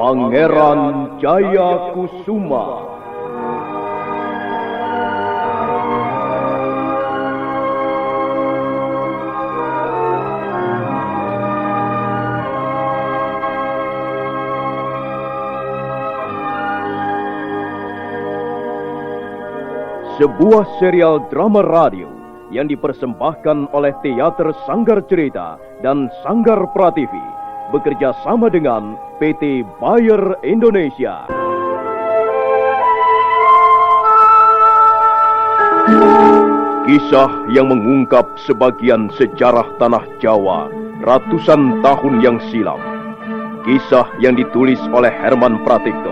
Pangeran Jayakusuma. Sebuah serial drama radio yang dipersembahkan oleh Teater Sanggar Cerita dan Sanggar Prativi bekerja sama dengan PT Bayer Indonesia. Kisah yang mengungkap sebagian sejarah tanah Jawa ratusan tahun yang silam. Kisah yang ditulis oleh Herman Pratikto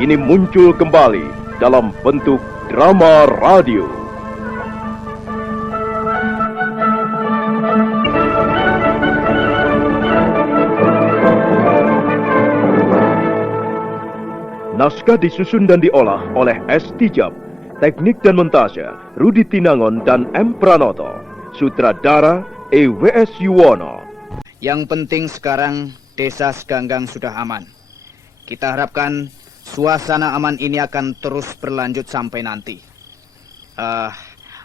kini muncul kembali dalam bentuk drama radio. Naskah disusun dan diolah oleh S. Tijab, teknik dan montase Rudi Tinangon dan M. Pranoto, sutradara E.W.S. Yuwono. Yang penting sekarang desa Seganggang sudah aman. Kita harapkan suasana aman ini akan terus berlanjut sampai nanti.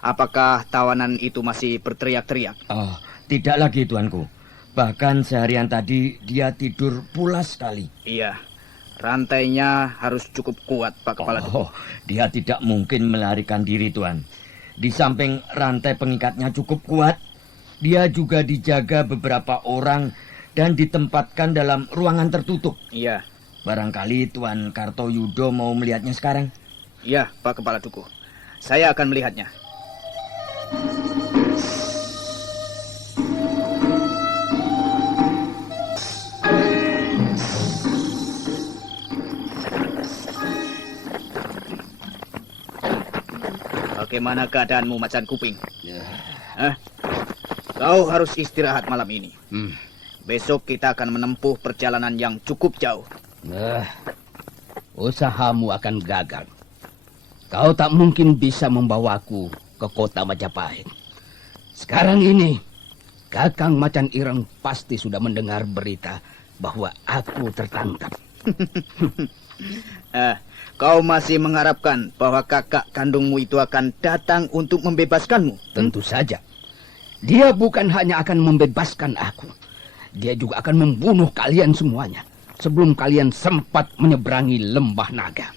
Apakah tawanan itu masih berteriak-teriak? Oh, tidak lagi, tuanku. Bahkan seharian tadi dia tidur pulas sekali. Iya, rantainya harus cukup kuat, Pak Kepala Duku. Dia tidak mungkin melarikan diri, Tuan. Di samping rantai pengikatnya cukup kuat, dia juga dijaga beberapa orang dan ditempatkan dalam ruangan tertutup. Iya. Barangkali Tuan Kartoyudo mau melihatnya sekarang? Iya, Pak Kepala Duku. Saya akan melihatnya. Bagaimana keadaanmu, Macan Kuping? Kau harus istirahat malam ini. Besok kita akan menempuh perjalanan yang cukup jauh. Usahamu akan gagal. Kau tak mungkin bisa membawaku ke kota Majapahit. Sekarang ini, Kakang Macan Ireng pasti sudah mendengar berita bahwa aku tertangkap. Kau masih mengharapkan bahwa kakak kandungmu itu akan datang untuk membebaskanmu? Tentu saja. Dia bukan hanya akan membebaskan aku. Dia juga akan membunuh kalian semuanya sebelum kalian sempat menyeberangi lembah naga.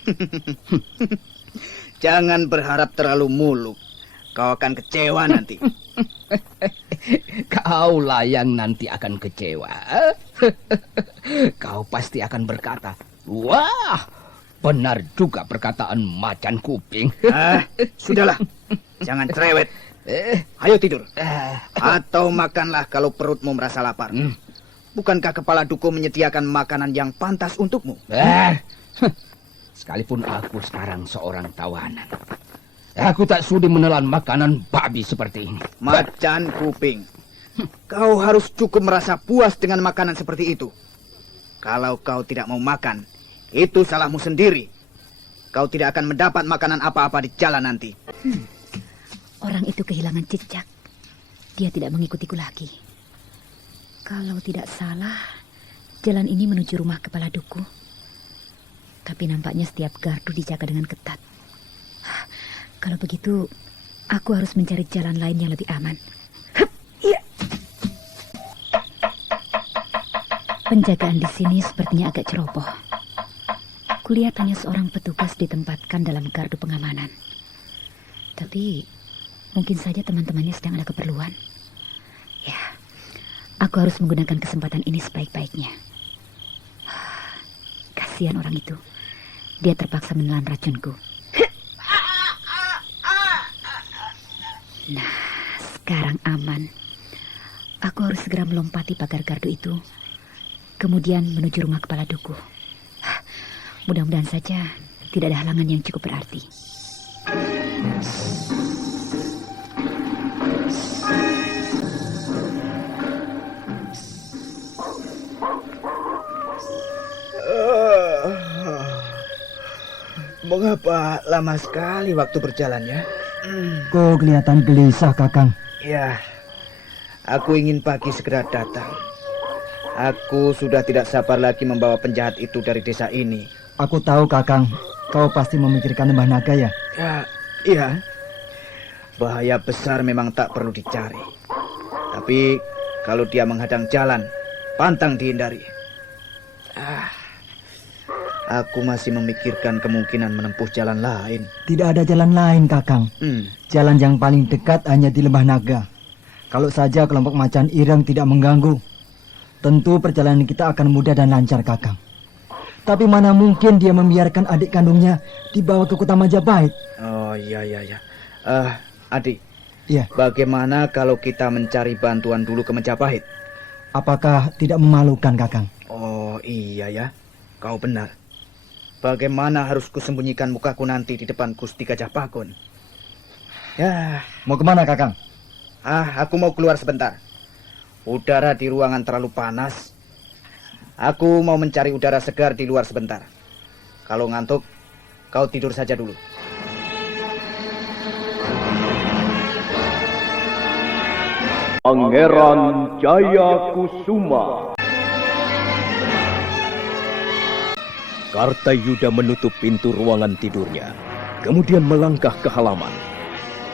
Jangan berharap terlalu muluk. Kau akan kecewa nanti. Kaulah yang nanti akan kecewa. Kau pasti akan berkata, wah, benar juga perkataan Macan Kuping. Sudahlah, jangan cerewet. Ayo tidur. Atau makanlah kalau perutmu merasa lapar. Bukankah Kepala Duku menyediakan makanan yang pantas untukmu? Sekalipun aku sekarang seorang tawanan, aku tak sudi menelan makanan babi seperti ini. Macan Kuping, kau harus cukup merasa puas dengan makanan seperti itu. Kalau kau tidak mau makan, itu salahmu sendiri. Kau tidak akan mendapat makanan apa-apa di jalan nanti. Orang itu kehilangan jejak. Dia tidak mengikutiku lagi. Kalau tidak salah, jalan ini menuju rumah Kepala Duku. Tapi nampaknya setiap gardu dijaga dengan ketat. Kalau begitu, aku harus mencari jalan lain yang lebih aman. Penjagaan di sini sepertinya agak ceroboh. Kulihat hanya seorang petugas ditempatkan dalam gardu pengamanan. Tapi mungkin saja teman-temannya sedang ada keperluan. Ya, aku harus menggunakan kesempatan ini sebaik-baiknya. Kasihan orang itu. Dia terpaksa menelan racunku. Nah, sekarang aman. Aku harus segera melompati pagar gardu itu, kemudian menuju rumah Kepala Duku. Mudah-mudahan saja tidak ada halangan yang cukup berarti. Mengapa lama sekali waktu berjalannya? Kok kelihatan gelisah, Kakang? Ya, aku ingin pagi segera datang. Aku sudah tidak sabar lagi membawa penjahat itu dari desa ini. Aku tahu, Kakang. Kau pasti memikirkan Lembah Naga ya? Ya, iya. Bahaya besar memang tak perlu dicari. Tapi kalau dia menghadang jalan, pantang dihindari. Aku masih memikirkan kemungkinan menempuh jalan lain. Tidak ada jalan lain, Kakang. Jalan yang paling dekat hanya di Lembah Naga. Kalau saja kelompok macan ireng tidak mengganggu, tentu perjalanan kita akan mudah dan lancar, Kakang. Tapi mana mungkin dia membiarkan adik kandungnya dibawa ke kota Majapahit? Oh, iya. Adik, Iya. bagaimana kalau kita mencari bantuan dulu ke Majapahit? Apakah tidak memalukan, Kakang? Oh, iya ya. Kau benar. Bagaimana harus kusembunyikan mukaku nanti di depan Gusti Gajah Pakun? Ya, Mau kemana, Kakang? aku mau keluar sebentar. Udara di ruangan terlalu panas. Aku mau mencari udara segar di luar sebentar. Kalau ngantuk, kau tidur saja dulu. Pangeran Jayakusuma. Kartayuda menutup pintu ruangan tidurnya, kemudian melangkah ke halaman.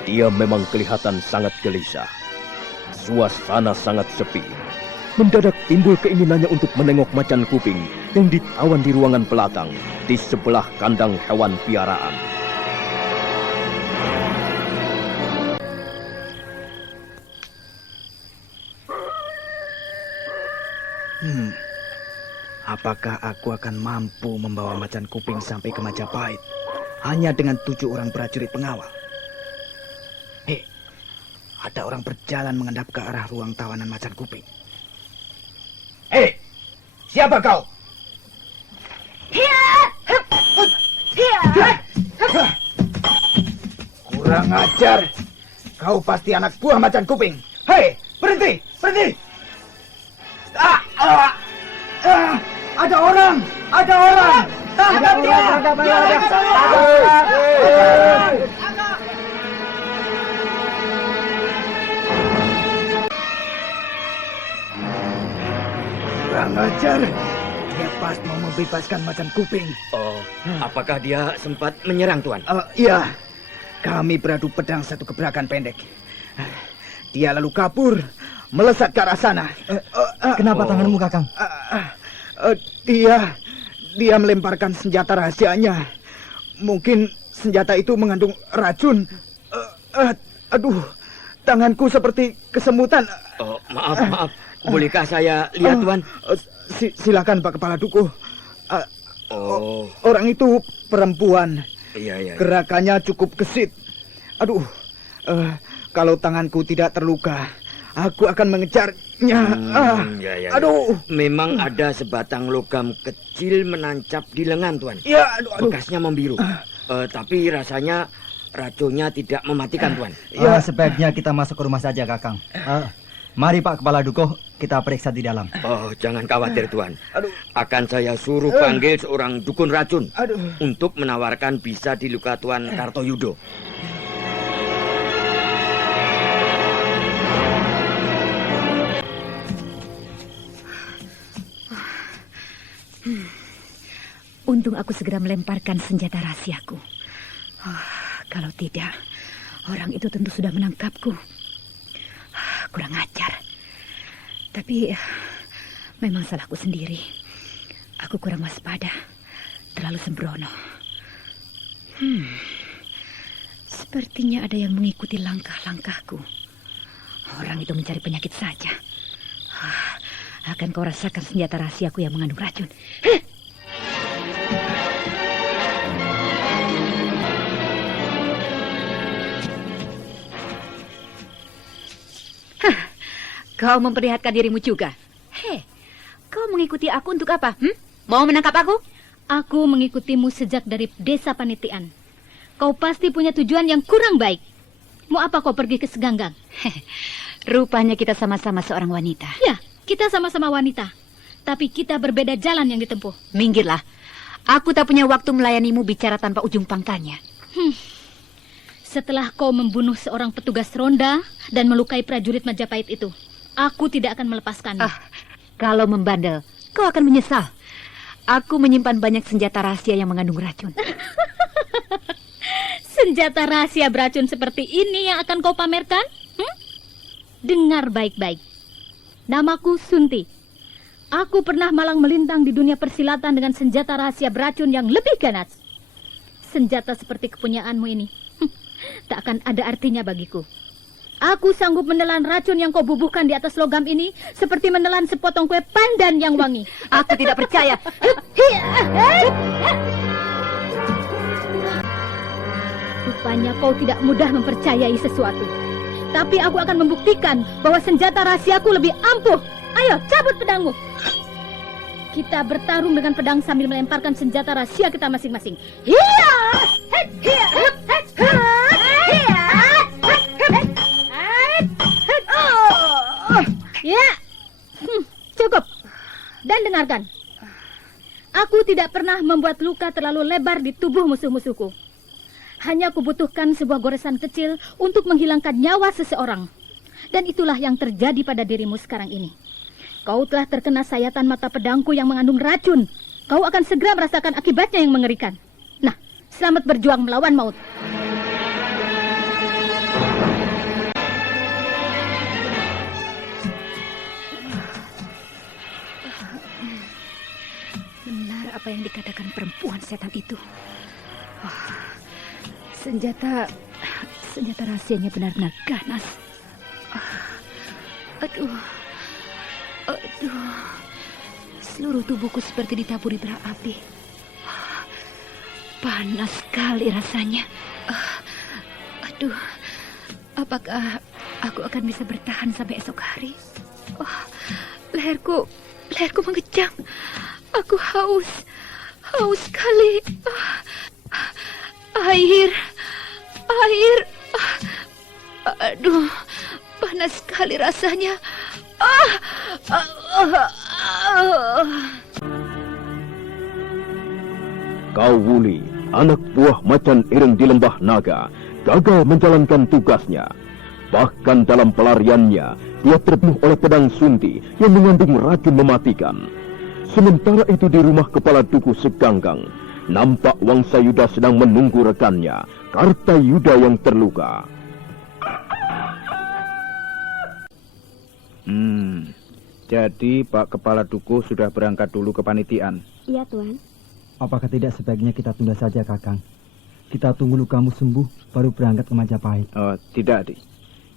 Dia memang kelihatan sangat gelisah. Suasana sangat sepi. Mendadak timbul keinginannya untuk menengok macan kuping yang ditawan di ruangan belakang di sebelah kandang hewan piaraan. Apakah aku akan mampu membawa macan kuping sampai ke Majapahit hanya dengan 7 orang prajurit pengawal? Ada orang berjalan mengendap ke arah ruang tawanan macan kuping. Siapa kau? Kurang ajar. Kau pasti anak buah macan kuping. Hei, berhenti! Ada orang! Tangkap dia! Kurang ajar. Dia pasti mau membebaskan macan kuping. Oh, apakah dia sempat menyerang, Tuan? Iya. Kami beradu pedang satu gebrakan pendek. Dia lalu kabur, melesat ke arah sana. Kenapa tanganmu, Kakang? Dia melemparkan senjata rahasianya. Mungkin senjata itu mengandung racun. Aduh, tanganku seperti kesemutan. Oh, maaf. Bolehkah saya lihat, Tuan? Silakan, Pak Kepala Dukuh. Orang itu perempuan. Iya. Gerakannya cukup gesit. Aduh, kalau tanganku tidak terluka, aku akan mengejarnya. Ya. Aduh. Memang ada sebatang logam kecil menancap di lengan, Tuan. Ya, aduh. Bekasnya membiru. Tapi rasanya racunnya tidak mematikan, Tuan. Sebaiknya kita masuk ke rumah saja, Kakang. Mari, Pak Kepala Dukuh, kita periksa di dalam. Oh, jangan khawatir, Tuan. Aduh. Akan saya suruh panggil seorang dukun racun Aduh. untuk menawarkan bisa di luka Tuan Kartoyudo. Untung aku segera melemparkan senjata rahasiaku. Kalau tidak, orang itu tentu sudah menangkapku. Kurang ajar. Tapi memang salahku sendiri. Aku kurang waspada. Terlalu sembrono. Sepertinya ada yang mengikuti langkah-langkahku. Orang itu mencari penyakit saja. Akan kau rasakan senjata rahasiaku yang mengandung racun. Kau memperlihatkan dirimu juga. Kau mengikuti aku untuk apa? Mau menangkap aku? Aku mengikutimu sejak dari desa Panitian. Kau pasti punya tujuan yang kurang baik. Mau apa kau pergi ke Seganggang? Rupanya kita sama-sama seorang wanita. Ya, kita sama-sama wanita. Tapi kita berbeda jalan yang ditempuh. Minggirlah. Aku tak punya waktu melayanimu bicara tanpa ujung pangkalnya. Setelah kau membunuh seorang petugas ronda dan melukai prajurit Majapahit itu, aku tidak akan melepaskanmu. Kalau membandel, kau akan menyesal. Aku menyimpan banyak senjata rahasia yang mengandung racun. Senjata rahasia beracun seperti ini yang akan kau pamerkan? Dengar baik-baik. Namaku Sunti. Aku pernah malang melintang di dunia persilatan dengan senjata rahasia beracun yang lebih ganas. Senjata seperti kepunyaanmu ini tak akan ada artinya bagiku. Aku sanggup menelan racun yang kau bubuhkan di atas logam ini seperti menelan sepotong kue pandan yang wangi. Aku tidak percaya. Rupanya kau tidak mudah mempercayai sesuatu. Tapi aku akan membuktikan bahwa senjata rahasiaku lebih ampuh. Ayo, cabut pedangmu. Kita bertarung dengan pedang sambil melemparkan senjata rahasia kita masing-masing. Hiya! Hiya! Ya, cukup. Dan dengarkan. Aku tidak pernah membuat luka terlalu lebar di tubuh musuh-musuhku. Hanya kubutuhkan sebuah goresan kecil untuk menghilangkan nyawa seseorang. Dan itulah yang terjadi pada dirimu sekarang ini. Kau telah terkena sayatan mata pedangku yang mengandung racun. Kau akan segera merasakan akibatnya yang mengerikan. Nah, selamat berjuang melawan maut. Benar apa yang dikatakan perempuan setan itu. Senjata rahasianya benar-benar ganas. Aduh, seluruh tubuhku seperti ditaburi bara api. Panas sekali rasanya. Aduh, apakah aku akan bisa bertahan sampai esok hari? Leherku mengejang. Aku haus sekali. Air. Aduh, panas sekali rasanya. Kau Wuli, anak buah macan ireng di lembah naga, gagal menjalankan tugasnya. Bahkan dalam pelariannya, dia terbunuh oleh pedang Sunti yang mengandung racun mematikan. Sementara itu di rumah kepala duku Seganggang, nampak Wangsayuda sedang menunggu rekannya, Kartayuda yang terluka. Jadi Pak Kepala Duku sudah berangkat dulu ke panitian. Iya, Tuan. Apakah tidak sebaiknya kita tunda saja, Kakang? Kita tunggu lukamu sembuh, baru berangkat ke Majapahit. Oh, tidak, Adik.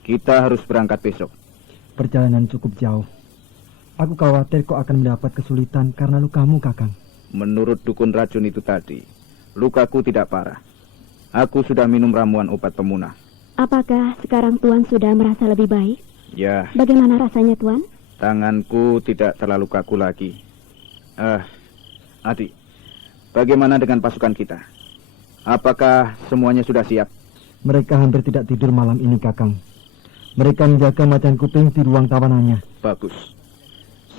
Kita harus berangkat besok. Perjalanan cukup jauh. Aku khawatir kau akan mendapat kesulitan karena lukamu, Kakang. Menurut dukun racun itu tadi, lukaku tidak parah. Aku sudah minum ramuan obat pemunah. Apakah sekarang Tuan sudah merasa lebih baik? Ya. Bagaimana rasanya, Tuan? Tanganku tidak terlalu kaku lagi. Adik, bagaimana dengan pasukan kita? Apakah semuanya sudah siap? Mereka hampir tidak tidur malam ini, Kakang. Mereka menjaga macan kuping di ruang tawanannya. Bagus.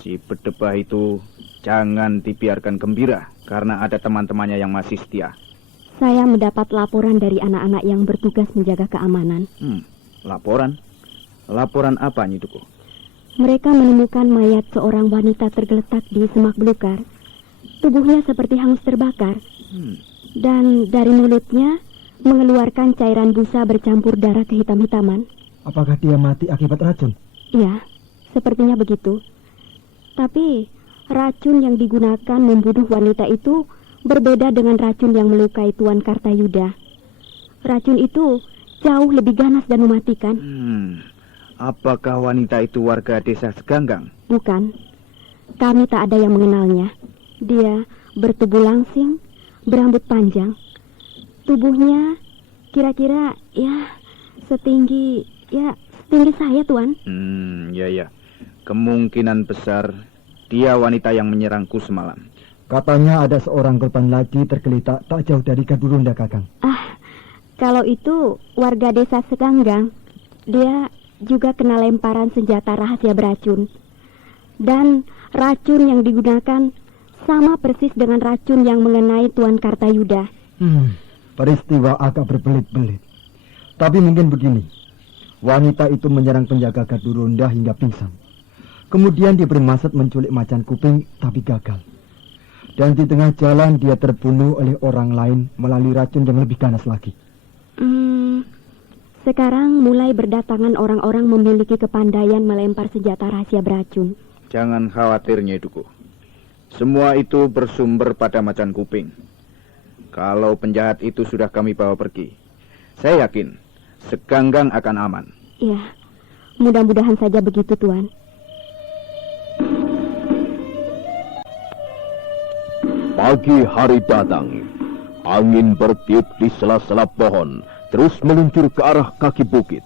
Si Bedebah itu jangan dibiarkan gembira karena ada teman-temannya yang masih setia. Saya mendapat laporan dari anak-anak yang bertugas menjaga keamanan. Laporan? Laporan apa, Nyi Duku? Mereka menemukan mayat seorang wanita tergeletak di semak belukar. Tubuhnya seperti hangus terbakar. Dan dari mulutnya mengeluarkan cairan busa bercampur darah kehitam-hitaman. Apakah dia mati akibat racun? Iya, sepertinya begitu. Tapi racun yang digunakan membunuh wanita itu berbeda dengan racun yang melukai Tuan Kartayuda. Racun itu jauh lebih ganas dan mematikan. Apakah wanita itu warga desa Seganggang? Bukan. Kami tak ada yang mengenalnya. Dia bertubuh langsing, berambut panjang. Tubuhnya kira-kira setinggi saya, Tuan. Ya. Kemungkinan besar dia wanita yang menyerangku semalam. Katanya ada seorang korban lagi tergeletak tak jauh dari Kadurunda, Kakang. Kalau itu warga desa Seganggang. Dia juga kena lemparan senjata rahasia beracun. Dan racun yang digunakan sama persis dengan racun yang mengenai Tuan Kartayuda. Peristiwa agak berbelit-belit. Tapi mungkin begini. Wanita itu menyerang penjaga Kadurunda hingga pingsan. Kemudian dia bermaksud menculik macan kuping tapi gagal. Dan di tengah jalan dia terbunuh oleh orang lain melalui racun yang lebih ganas lagi. Sekarang mulai berdatangan orang-orang memiliki kepandaian melempar senjata rahasia beracun. Jangan khawatir, Nyai Dukuh. Semua itu bersumber pada macan kuping. Kalau penjahat itu sudah kami bawa pergi, saya yakin Seganggang akan aman. Ya, mudah-mudahan saja begitu, Tuan. Pagi hari datang. Angin bertiup di sela-sela pohon, terus meluncur ke arah kaki bukit.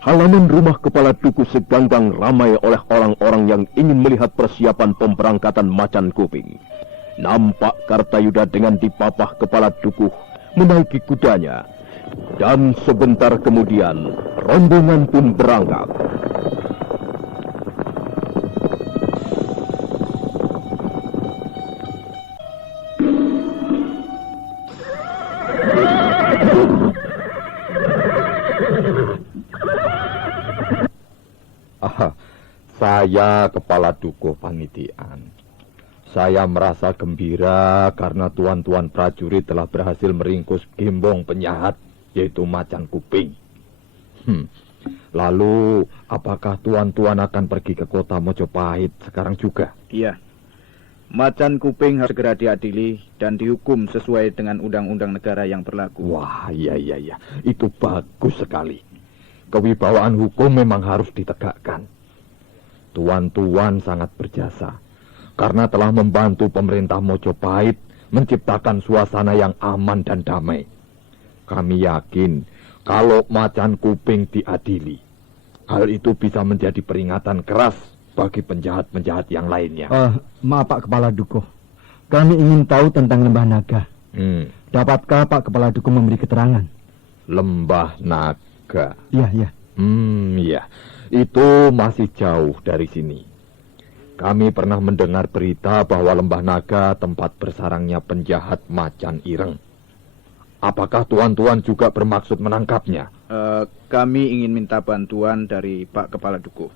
Halaman rumah kepala Dukuh Seganggang ramai oleh orang-orang yang ingin melihat persiapan pemberangkatan macan kuping. Nampak Kartayuda dengan dipapah kepala Dukuh menaiki kudanya. Dan sebentar kemudian, rombongan pun berangkat. Saya Kepala Dukuh Panitian. Saya merasa gembira karena tuan-tuan prajurit telah berhasil meringkus gembong penjahat, yaitu macan kuping. Lalu, apakah tuan-tuan akan pergi ke kota Mojopahit sekarang juga? Iya. Macan kuping harus segera diadili dan dihukum sesuai dengan undang-undang negara yang berlaku. Wah, iya. Itu bagus sekali. Kewibawaan hukum memang harus ditegakkan. Tuan-tuan sangat berjasa karena telah membantu pemerintah Mojopahit menciptakan suasana yang aman dan damai. Kami yakin kalau macan kuping diadili, hal itu bisa menjadi peringatan keras bagi penjahat-penjahat yang lainnya. Maaf Pak Kepala Dukuh, kami ingin tahu tentang Lembah Naga. Dapatkah Pak Kepala Dukuh memberi keterangan? Lembah Naga? Iya. Iya. Itu masih jauh dari sini. Kami pernah mendengar berita bahwa Lembah Naga tempat bersarangnya penjahat macan ireng. Apakah tuan-tuan juga bermaksud menangkapnya? Kami ingin minta bantuan dari Pak Kepala Dukuh.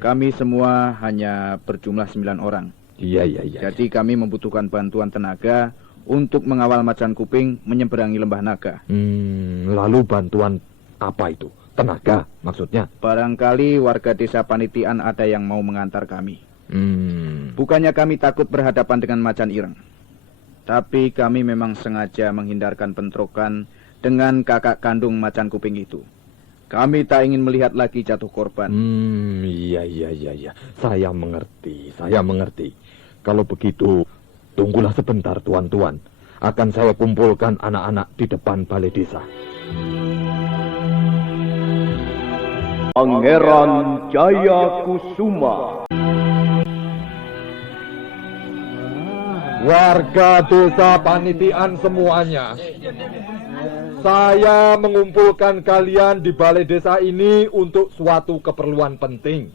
Kami semua hanya berjumlah 9 orang. Iya. Jadi kami membutuhkan bantuan tenaga untuk mengawal macan kuping menyeberangi Lembah Naga. Lalu bantuan apa itu? Tenaga maksudnya? Barangkali warga desa Panitian ada yang mau mengantar kami. Bukannya kami takut berhadapan dengan macan ireng, tapi kami memang sengaja menghindarkan bentrokan dengan kakak kandung macan kuping itu. Kami tak ingin melihat lagi jatuh korban. Iya. Saya mengerti. Kalau begitu, tunggulah sebentar tuan-tuan. Akan saya kumpulkan anak-anak di depan balai desa. Pangeran Jaya Kusuma. Warga desa Panitian semuanya, saya mengumpulkan kalian di balai desa ini untuk suatu keperluan penting.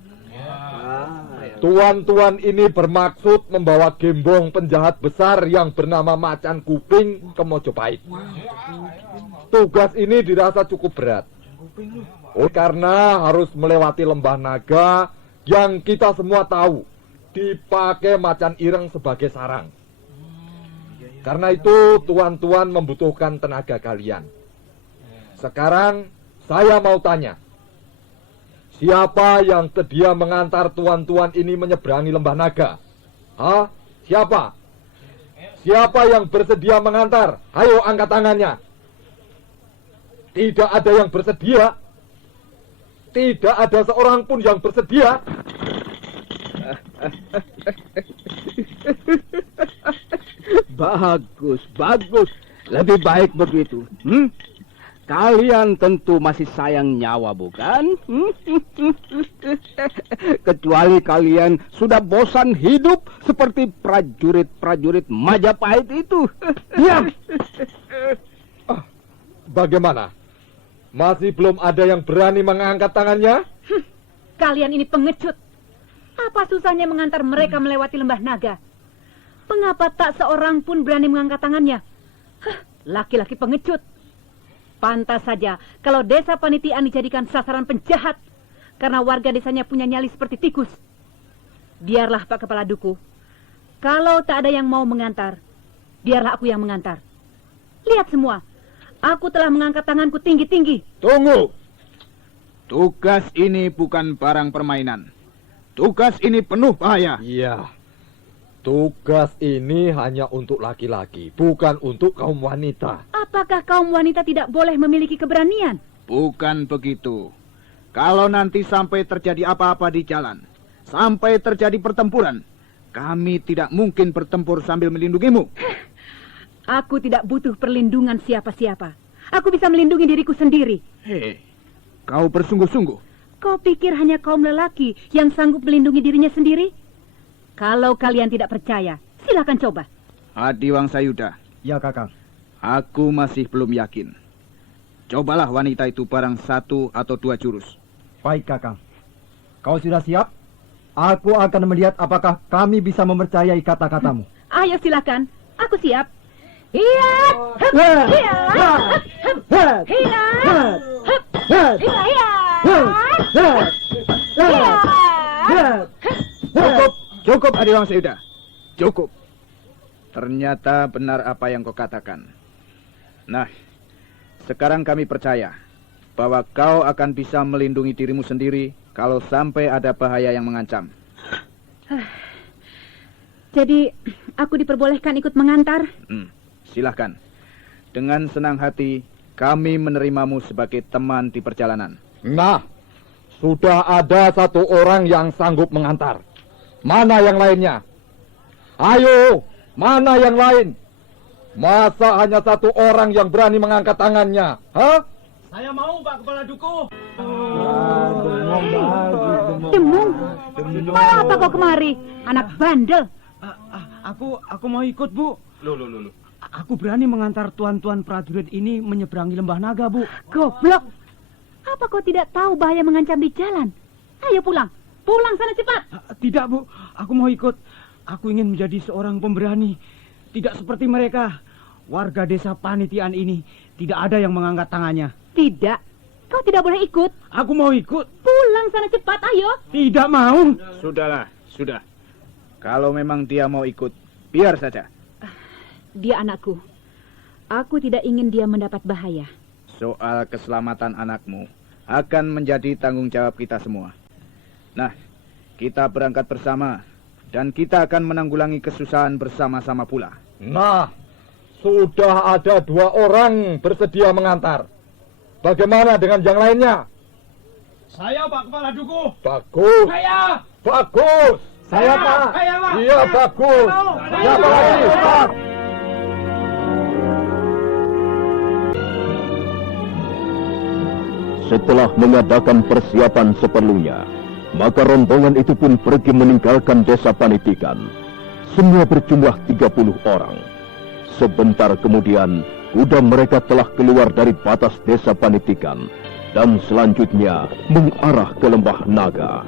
Tuan-tuan ini bermaksud membawa gembong penjahat besar yang bernama macan kuping ke Mojopahit. Tugas ini dirasa cukup berat. Karena harus melewati Lembah Naga yang kita semua tahu dipakai macan ireng sebagai sarang. Karena itu tuan-tuan membutuhkan tenaga kalian. Sekarang saya mau tanya, siapa yang sedia mengantar tuan-tuan ini menyeberangi Lembah Naga? Siapa? Siapa yang bersedia mengantar? Ayo angkat tangannya. Tidak ada yang bersedia. Tidak ada seorang pun yang bersedia. Bagus. Lebih baik begitu. Kalian tentu masih sayang nyawa, bukan? Kecuali kalian sudah bosan hidup seperti prajurit-prajurit Majapahit itu. Diam! Bagaimana? Masih belum ada yang berani mengangkat tangannya? Kalian ini pengecut. Apa susahnya mengantar mereka melewati Lembah Naga? Mengapa tak seorang pun berani mengangkat tangannya? Laki-laki pengecut. Pantas saja kalau desa Panitian dijadikan sasaran penjahat karena warga desanya punya nyali seperti tikus. Biarlah Pak Kepala Duku. Kalau tak ada yang mau mengantar, biarlah aku yang mengantar. Lihat semua, aku telah mengangkat tanganku tinggi-tinggi. Tunggu. Tugas ini bukan barang permainan. Tugas ini penuh bahaya. Iya. Tugas ini hanya untuk laki-laki, bukan untuk kaum wanita. Apakah kaum wanita tidak boleh memiliki keberanian? Bukan begitu. Kalau nanti sampai terjadi apa-apa di jalan, sampai terjadi pertempuran, kami tidak mungkin bertempur sambil melindungimu. Aku tidak butuh perlindungan siapa-siapa. Aku bisa melindungi diriku sendiri. Hei, kau bersungguh-sungguh. Kau pikir hanya kaum lelaki yang sanggup melindungi dirinya sendiri? Kalau kalian tidak percaya, silakan coba. Adiwangsa Yuda. Ya, Kakang. Aku masih belum yakin. Cobalah wanita itu barang 1 atau 2 jurus. Baik, Kakang. Kau sudah siap? Aku akan melihat apakah kami bisa mempercayai kata-katamu. Ayo silakan, aku siap. Iya, Cukup, Adiwangsa Yuda. Cukup. Ternyata benar apa yang kau katakan. Nah, sekarang kami percaya bahwa kau akan bisa melindungi dirimu sendiri kalau sampai ada bahaya yang mengancam. Jadi, aku diperbolehkan ikut mengantar? Silahkan. Dengan senang hati, kami menerimamu sebagai teman di perjalanan. Nah, sudah ada 1 orang yang sanggup mengantar. Mana yang lainnya? Ayo, mana yang lain? Masa hanya 1 orang yang berani mengangkat tangannya? Hah? Saya mau, Pak Kepala Duku. Demung, mau apa kau kemari? Anak bandel. Aku mau ikut, Bu. Loh. Aku berani mengantar tuan-tuan prajurit ini menyeberangi lembah naga, Bu. Goblok. Apa kau tidak tahu bahaya mengancam di jalan? Ayo pulang. Pulang sana cepat. Tidak, Bu. Aku mau ikut. Aku ingin menjadi seorang pemberani. Tidak seperti mereka. Warga desa Panitian ini tidak ada yang mengangkat tangannya. Tidak. Kau tidak boleh ikut. Aku mau ikut. Pulang sana cepat, ayo. Tidak mau. Sudahlah, sudah. Kalau memang dia mau ikut, biar saja. Dia anakku. Aku tidak ingin dia mendapat bahaya. Soal keselamatan anakmu akan menjadi tanggung jawab kita semua. Nah, kita berangkat bersama dan kita akan menanggulangi kesusahan bersama-sama pula. Nah, sudah ada 2 orang bersedia mengantar. Bagaimana dengan yang lainnya? Saya, Pak Kepala Duku. Bagus. Saya. Bagus. Saya, Pak. Saya, Pak. Iya, bagus. Siapa lagi? Cepat. Setelah mengadakan persiapan seperlunya, maka rombongan itu pun pergi meninggalkan desa Panitikan. Semua berjumlah 30 orang. Sebentar kemudian, kuda mereka telah keluar dari batas desa Panitikan dan selanjutnya mengarah ke lembah naga.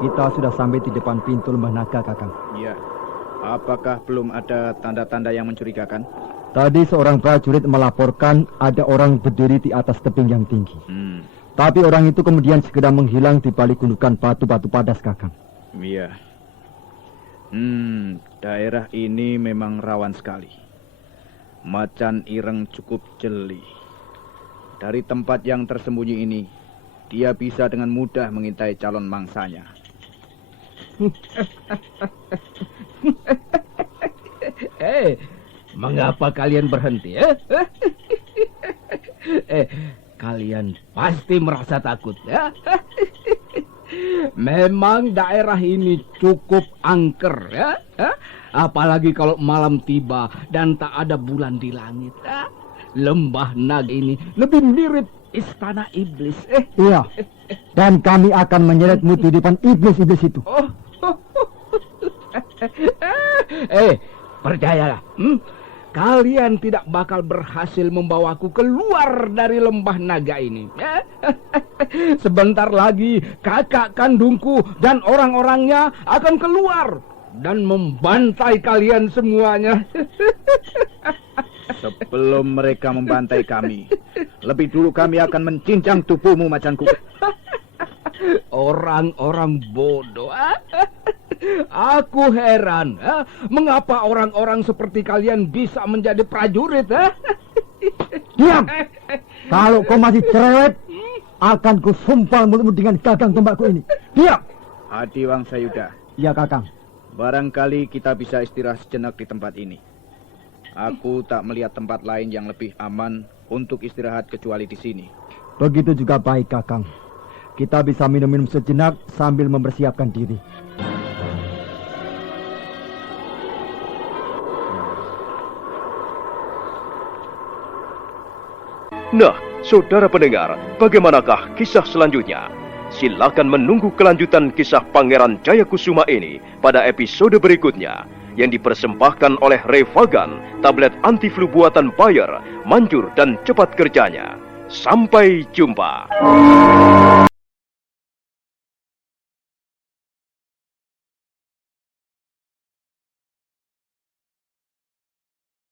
Kita sudah sampai di depan pintu lembah naga, Kakang. Iya. Apakah belum ada tanda-tanda yang mencurigakan? Tadi seorang prajurit melaporkan ada orang berdiri di atas tebing yang tinggi. Tapi orang itu kemudian segera menghilang di balik gundukan batu-batu padas, Kakang. Iya. Daerah ini memang rawan sekali. Macan Ireng cukup jeli. Dari tempat yang tersembunyi ini, dia bisa dengan mudah mengintai calon mangsanya. Mengapa kalian berhenti? Kalian pasti merasa takut, ya? Memang daerah ini cukup angker, ya? Apalagi kalau malam tiba dan tak ada bulan di langit. Lembah naga ini lebih mirip istana iblis. Iya. Dan kami akan menyeretmu di depan iblis-iblis itu. Percayalah, kalian tidak bakal berhasil membawaku keluar dari lembah naga ini. Sebentar lagi kakak kandungku dan orang-orangnya akan keluar dan membantai kalian semuanya. Sebelum mereka membantai kami, lebih dulu kami akan mencincang tubuhmu, Macan Kuping. Orang-orang bodoh. Aku heran, mengapa orang-orang seperti kalian bisa menjadi prajurit? Diam! Kalau kau masih cerewet, akan kusumpal mulutmu dengan gagang tombakku ini. Diam! Adiwang Sayuda. Ya, Kakang. Barangkali kita bisa istirahat sejenak di tempat ini. Aku tak melihat tempat lain yang lebih aman untuk istirahat kecuali di sini. Begitu juga baik, Kakang. Kita bisa minum-minum sejenak sambil mempersiapkan diri. Nah, saudara pendengar, bagaimanakah kisah selanjutnya? Silakan menunggu kelanjutan kisah Pangeran Jayakusuma ini pada episode berikutnya yang dipersembahkan oleh Revagan, tablet anti-flu buatan Bayer, manjur dan cepat kerjanya. Sampai jumpa.